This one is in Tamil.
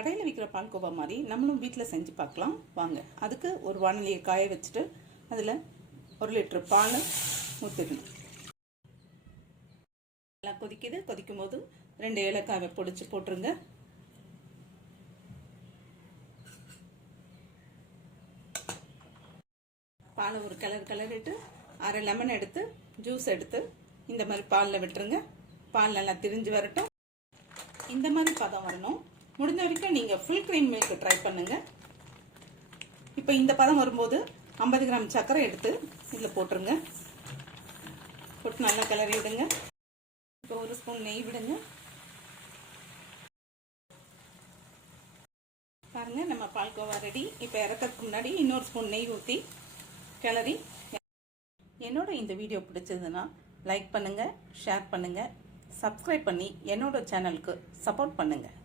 கடையில் விற்கிற பால்கோவா மாதிரி நம்மளும் வீட்டில் செஞ்சு பார்க்கலாம். வாங்க. அதுக்கு ஒரு வானிலையை காய வச்சுட்டு அதில் ஒரு லிட்டர் பால் ஊற்றிடணும் நல்லா கொதிக்குது. கொதிக்கும் போது ரெண்டு ஏலக்காவை பொடிச்சு போட்டுருங்க. பாலை ஒரு கலர் கலரிட்டு அரை லெமன் எடுத்து ஜூஸ் எடுத்து இந்த மாதிரி பாலில் விட்டுருங்க. பால் நல்லா திரிஞ்சு வரட்டும். இந்த மாதிரி பதம் வரணும். முடிஞ்ச வரைக்கும் நீங்கள் ஃபுல் க்ரீம் மில்க் ட்ரை பண்ணுங்கள் இப்போ இந்த பதம் வரும்போது ஐம்பது கிராம் சர்க்கரை எடுத்து இதில் போட்டுருங்க. போட்டு நல்லா கிளறி விடுங்க. இப்போ ஒரு ஸ்பூன் நெய் விடுங்க. பாருங்க நம்ம பால்கோவா ரெடி இப்போ இறக்கிறதுக்கு முன்னாடி இன்னொரு ஸ்பூன் நெய் ஊற்றி கிளறி. என்னோட இந்த வீடியோ பிடிச்சதுன்னா லைக் பண்ணுங்கள் ஷேர் பண்ணுங்கள் சப்ஸ்கிரைப் பண்ணி என்னோட சேனலுக்கு சப்போர்ட் பண்ணுங்கள்